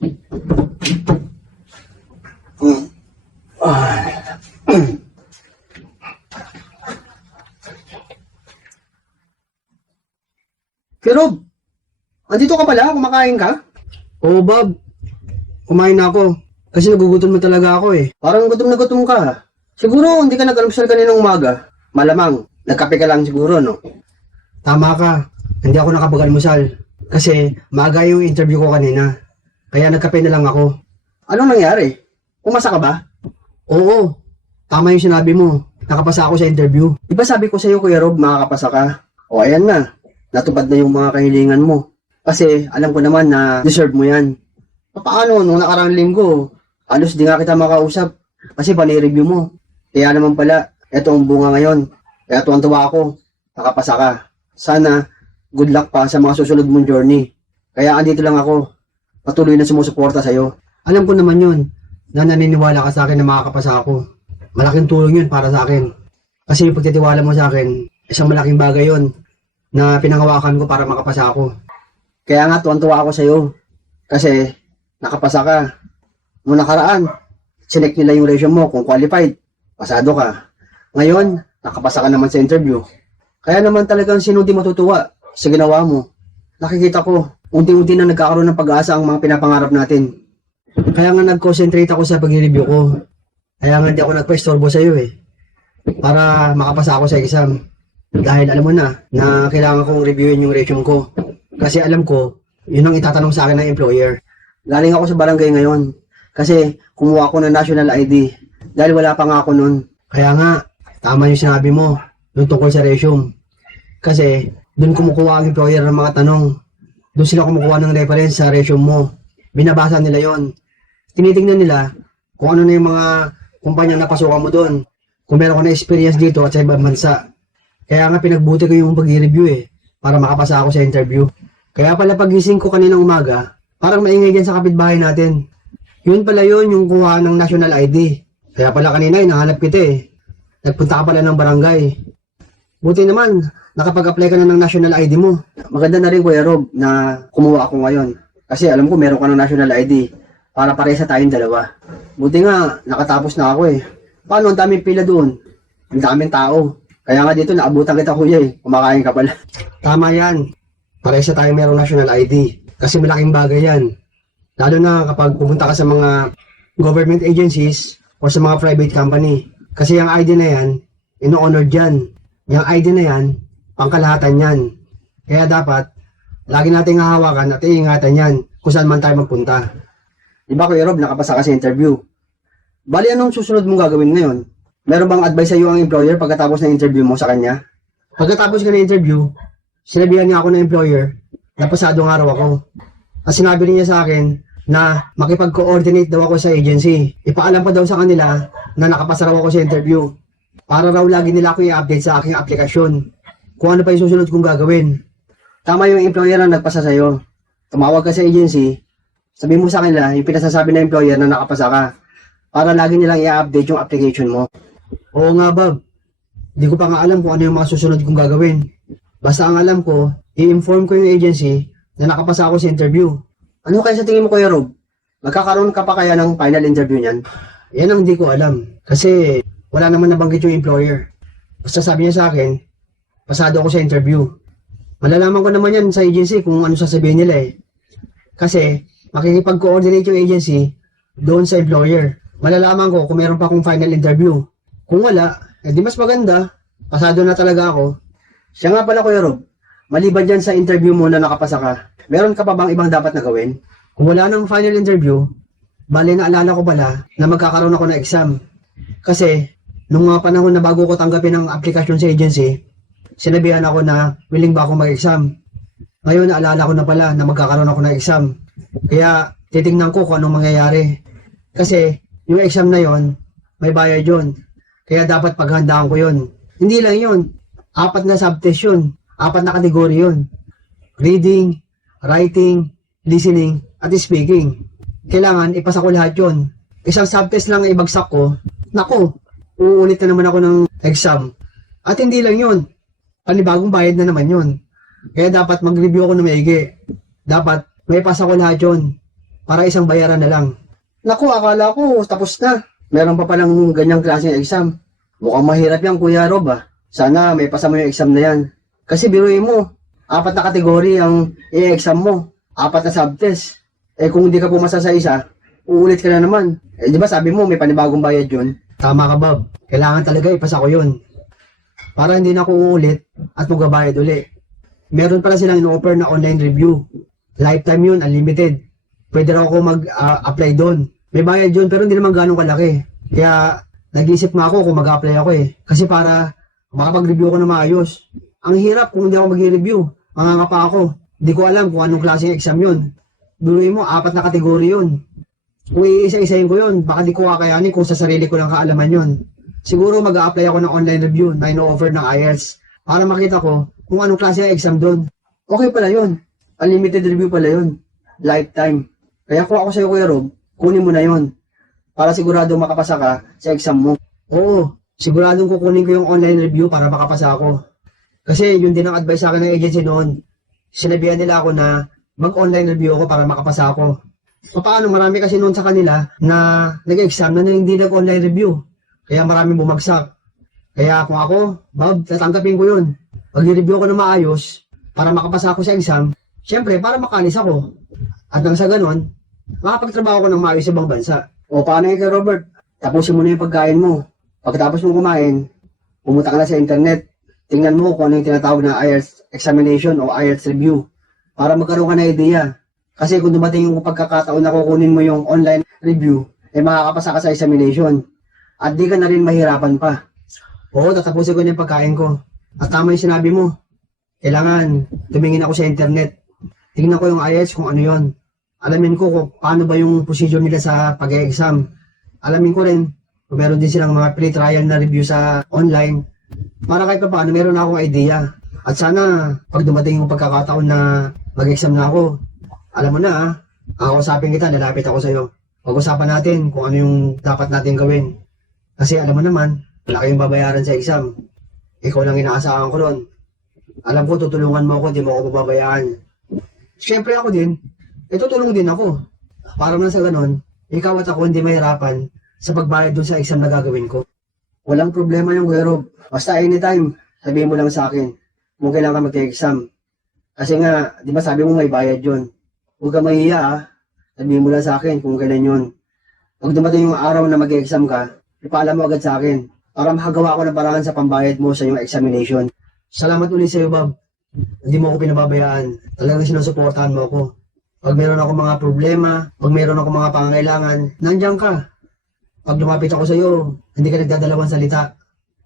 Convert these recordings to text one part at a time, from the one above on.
Pero, andito ka pala? Kumakain ka? Oo, Bob. Kumain na ako. Kasi nagugutom na talaga ako eh. Parang gutom na gutom ka. Siguro hindi ka nag-almusal kaninang umaga. Malamang, nagkape ka lang siguro, no? Tama ka. Hindi ako nakapag-almusal. Kasi maaga yung interview ko kanina. Kaya nagkape na lang ako. Anong nangyari? Pumasa ka ba? Oo. Tama yung sinabi mo. Nakapasa ako sa interview. Di ba sabi ko sa'yo, Kuya Rob, makakapasa ka? O ayan na, natupad na yung mga kahilingan mo. Kasi alam ko naman na deserve mo yan. Paano, nung nakarang linggo, halos di nga kita makausap. Kasi panireview mo. Kaya naman pala, eto ang bunga ngayon. Kaya tuwang-tuwa ako, nakapasa ka. Sana, good luck pa sa mga susunod mong journey. Kaya andito lang ako, patuloy na sumusuporta sa'yo. Alam ko naman yun na naniniwala ka sa akin na makakapasa ako. Malaking tulong yun para sa akin. Kasi yung pagtitiwala mo sa akin, isang malaking bagay yun na pinangawakan ko para makapasa ako. Kaya nga tuwan-tuwa ako sa'yo. Kasi nakapasa ka. Nung nakaraan, sinek nila yung resume mo kung qualified. Pasado ka. Ngayon, nakapasa ka naman sa interview. Kaya naman talagang sino di matutuwa sa ginawa mo. Nakikita ko, unti-unti na nagkakaroon ng pag-asa ang mga pinapangarap natin. Kaya nga nag-concentrate ako sa pag-review ko. Kaya nga hindi ako nagpa-istorbo sa iyo eh. Para makapasa ako sa exam. Dahil alam mo na kailangan kong reviewin yung resume ko. Kasi alam ko, yun ang itatanong sa akin ng employer. Galing ako sa barangay ngayon. Kasi kumuha ako ng national ID. Dahil wala pa nga ako nun. Kaya nga, tama yung sinabi mo, yung tungkol sa resume. Kasi, doon kumukuha ang employer ng mga tanong. Doon sila kumukuha ng reference sa resume mo. Binabasa nila yon. Tinitingnan nila kung ano na yung mga kumpanya na pasukan mo doon. Kung meron ka na experience dito at sa ibang bansa. Kaya nga pinagbuti ko yung pag-review eh, para makapasa ako sa interview. Kaya pala pagising ko kaninang umaga, parang maingay dyan sa kapitbahay natin. Yun pala yun, yung kuha ng national ID. Kaya pala kanina, hinahanap kita eh. Nagpunta ka pala ng barangay. Buti naman, nakapag-apply ka na ng national ID mo. Maganda na rin, Kuya Rob, na kumuha ako ngayon. Kasi alam ko meron ka ng national ID. Para parehas tayong dalawa. Buti nga, nakatapos na ako eh. Paano, ang daming pila doon? Ang daming tao. Kaya nga dito, naabutan kita, Kuya eh. Kumakain ka pala. Tama yan. Parehas tayong merong national ID. Kasi malaking bagay yan. Lalo na kapag pumunta ka sa mga government agencies o sa mga private company. Kasi yung ID na yan, ino-honor dyan. Yung ID na yan, pangkalahatan yan. Kaya dapat, lagi nating hahawakan at iingatan yan kung saan man tayo magpunta. Di ba, Kuya Rob, nakapasa ka sa interview? Bali, anong susunod mong gagawin ngayon? Meron bang advice sa iyo ang employer pagkatapos ng interview mo sa kanya? Pagkatapos ko ng interview, sinabihan niya ako ng employer na pasadong araw ako. At sinabi rin niya sa akin na makipag-coordinate daw ako sa agency. Ipaalam pa daw sa kanila na nakapasa raw ako sa interview. Para raw lagi nila ako i-update sa aking aplikasyon. Kung ano pa yung susunod kong gagawin. Tama yung employer na nagpasa sa iyo. Tumawag ka sa agency, sabi mo sa kanila yung pinasasabi ng employer na nakapasa ka. Para lagi nilang i-update yung application mo. Oo nga, Bob. Hindi ko pa nga alam kung ano yung mga susunod kong gagawin. Basta ang alam ko, i-inform ko yung agency na nakapasa ako sa interview. Ano kaya sa tingin mo, Kuya Rob? Magkakaroon ka pa kaya ng final interview niyan? Yan ang hindi ko alam. Kasi wala naman nabanggit yung employer. Basta sabi niya sa akin, pasado ako sa interview. Malalaman ko naman yan sa agency kung ano sasabihin nila eh. Kasi makikipag-coordinate yung agency doon sa employer. Malalaman ko kung meron pa akong final interview. Kung wala, di mas maganda. Pasado na talaga ako. Siya nga pala, Kuya Rob, maliban dyan sa interview mo na nakapasa ka, meron ka pa bang ibang dapat na gawin? Kung wala nang final interview, bali naalala ko pala na magkakaroon ako ng exam. Kasi, nung mga panahon na bago ko tanggapin ang aplikasyon sa agency, sinabihan ako na willing ba ako mag-exam. Ngayon naalala ko na pala na magkakaroon ako ng exam. Kaya titingnan ko kung anong mangyayari. Kasi yung exam na yon, may bayad yun. Kaya dapat paghandaan ko yun. Hindi lang yun. 4 na subtest yun. 4 na kategory yun. Reading, writing, listening, at speaking. Kailangan ipasa ko lahat yun. Isang subtest lang na ibagsak ko, naku, uulit na naman ako ng exam. At hindi lang yun. Panibagong bayad na naman yun. Kaya dapat mag-review ako ng maigi. Dapat may pasa ko lahat yun. para isang bayaran na lang. Naku, akala ko tapos na. Meron pa palang ganyang klaseng exam. Mukhang mahirap yan, Kuya Rob ah. Sana may pasa mo yung exam na yan. Kasi biruin mo, 4 na kategory ang i-exam mo. 4 na subtest. Eh kung hindi ka pumasa sa isa, uulit ka na naman. Eh di ba sabi mo may panibagong bayad yun? Tama ka, Bob. Kailangan talaga ipasa ko yun. Para hindi na ako uulit at magbabayad uli. Meron pala silang in-offer na online review. Lifetime yun, unlimited. Pwede raw ako mag-apply doon. May bayad yun pero hindi naman ganun kalaki. Kaya nag-iisip nga ako kung mag-apply ako eh. Kasi para makapag-review ako na maayos. Ang hirap kung hindi ako mag-review. Mangangapa ako. Hindi ko alam kung anong klaseng exam yun. Duloy mo, 4 na kategory yun. Kung iisa-isahin ko yun, baka di ko kakayanin kung sa sarili ko lang kaalaman yun. Siguro mag-a-apply ako ng online review na ino-offer ng IELTS para makita ko kung anong klase ng exam doon. Okay pala yun. Unlimited review pala yun. Lifetime. Kaya kung ako sa'yo, Kuya Rob, kunin mo na yun. Para sigurado makapasa ka sa exam mo. Oo, siguradong kukunin ko yung online review para makapasa ako. Kasi yun din ang advice sa akin ng agency noon. Sinabihan nila ako na mag-online review ako para makapasa ako. Paano marami kasi noon sa kanila na nag-exam na hindi nag-online review. Kaya maraming bumagsak. Kaya kung ako, Bob, tatanggapin ko yun. Pag-review ko na maayos para makapasa ako sa exam, syempre para makalis ako. At nang sa ganon, makapagtrabaho ko ng maayos sa ibang bansa. O paano yun, Kuya Robert? Tapusin mo na yung pagkain mo. Pagkatapos mo kumain, pumunta ka na sa internet. Tingnan mo kung ano yung tinatawag na IELTS examination o IELTS review para magkaroon ka na idea. Kasi kung dumating yung pagkakataon na kukunin mo yung online review, eh makakapasa ka sa examination. At di ka na rin mahirapan pa. Oo, tatapusin ko na yung pagkain ko. At tama yung sinabi mo. Kailangan tumingin ako sa internet. Tingnan ko yung IELTS kung ano yon. Alamin ko kung paano ba yung procedure nila sa pag-exam. Alamin ko rin kung meron din silang mga pre-trial na review sa online. Para kahit pa paano, meron na akong idea. At sana, pag dumating yung pagkakataon na mag-exam na ako, alam mo na kakausapin kita, lalapit ako sa'yo. Pag-usapan natin kung ano yung dapat natin gawin. Kasi alam mo naman, wala kayong babayaran sa exam. Ikaw lang inaasahan ko ron. Alam ko, tutulungan mo ako, di mo ako babayaan. Siyempre ako din, tutulong din ako. Para man sa ganon, ikaw at ako hindi mahirapan sa pagbayad dun sa exam na gagawin ko. Walang problema yung Kuya Rob. Basta anytime, sabihin mo lang sa akin kung kailan ka mag-exam. Kasi nga, di ba sabi mo may bayad yun. Huwag ka mahiya sabihin mo lang sa akin kung kailan yun. Pag dumating yung araw na mag-exam ka, ipaalam mo agad sa akin para makagawa ko ng paraan sa pambayad mo sa iyong examination. Salamat ulit sa'yo, Bob. Hindi mo ako pinababayaan. Talagang sinusuportahan mo ako. Pag meron ako mga problema, pag meron ako mga pangangailangan, nandiyan ka. Pag lumapit ako sa'yo, hindi ka nagdadalawang salita.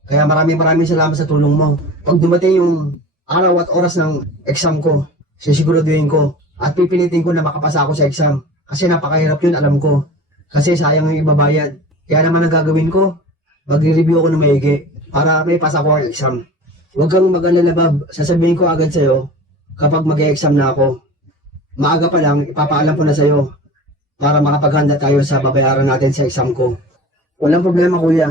Kaya maraming salamat sa tulong mo. Pag dumating yung araw at oras ng exam ko, sisiguraduhin ko at pipilitin ko na makapasa ako sa exam. Kasi napakahirap yun, alam ko. Kasi sayang yung ibabayad. Kaya naman ang gagawin ko, mag-review ako ng maigi para may pasa ko ang exam. Huwag kang mag-alala, Bob. Sasabihin ko agad sa'yo kapag mag-exam na ako. Maaga pa lang, ipapaalam ko na sa'yo para makapaghanda tayo sa babayaran natin sa exam ko. Walang problema, Kuya.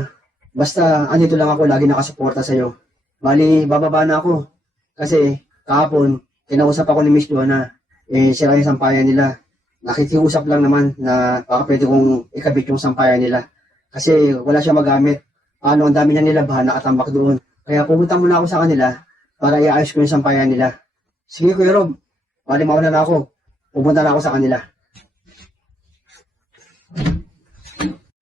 Basta andito lang ako, lagi nakasuporta sa'yo. Bali, bababa na ako. Kasi kahapon, kinausap ako ni Miss Joanna. Sira yung sampayan nila. Nakikiusap lang naman na baka pwede kong ikabit yung sampayan nila. Kasi wala siya magamit. Ang dami niya nilabahan, nakatambak doon. Kaya pumunta muna ako sa kanila para iayos ko yung sampayan nila. Sige, Kuya Rob. Bali, mauna na ako. Pupunta na ako sa kanila.